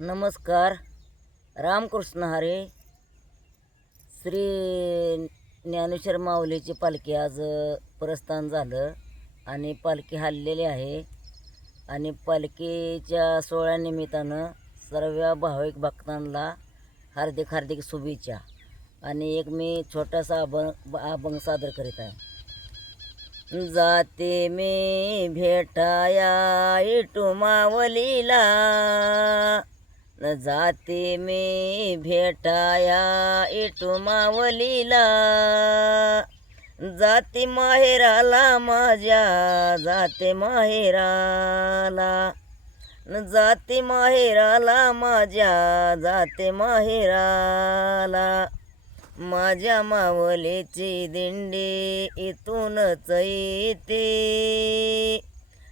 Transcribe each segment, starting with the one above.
नमस्कार. रामकृष्ण हरी. श्री ज्ञानेश्वर माऊलीची पालखी आज प्रस्थान झालं आणि पालखी हललेली आहे. आणि पालखीच्या सोहळ्यानिमित्तानं सर्व भाविक भक्तांना हार्दिक हार्दिक शुभेच्छा. आणि एक मी छोटासा अभंग सादर करीत आहे. जाते मी भेटाया इटू मावलीला, जाते मी भेटाया इटू मावलीला, जाते माहेराला माझ्या, जाते माहेराला, जाते माहेराला माझ्या, जाते माहेराला. माझ्या मावलीची दिंडी इथूनच येते,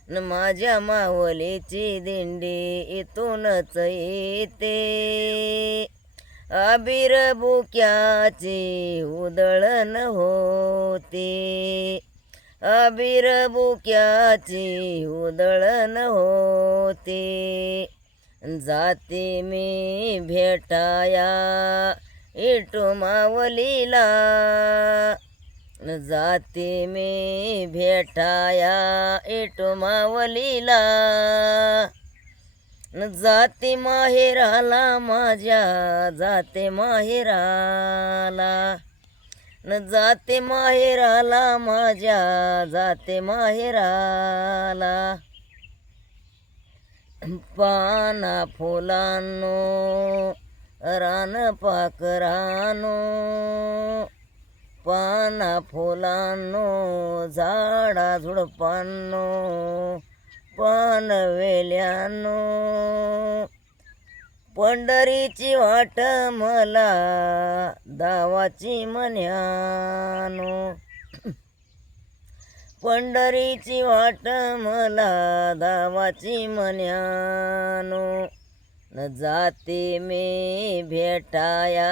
माझ्या मावलीची दिंडी इथूनच येते. अबीर बुक्याची उधळण होते, अबीर बुक्याची उधळण होते. जाते मी भेटाया इटू मावलीला, जाते मी भेटाया इटू मावलीला, जाते माहेराला माझ्या, जाते माहेराला, जाते माहेराला माझ्या, जाते माहेराला. पाना फुलांनो रान पाखरानो, पाना फुलांनो झाडा झुडपांनो, पान वेल्यानो, पंढरीची वाट मला दावाची मन्यानो, पंढरीची वाट मला दावाची मन्यानो. जाते मी भेटाया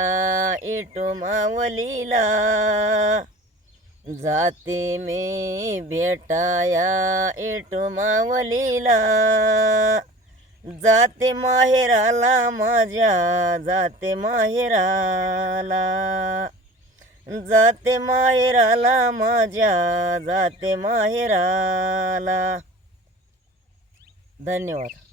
इटू मावलीला, जाते मी भेटाया इटू मावलीला, जाते माहेराला माझ्या, जाते माहेराला, जाते माहेराला माझ्या, जाते माहेराला. धन्यवाद.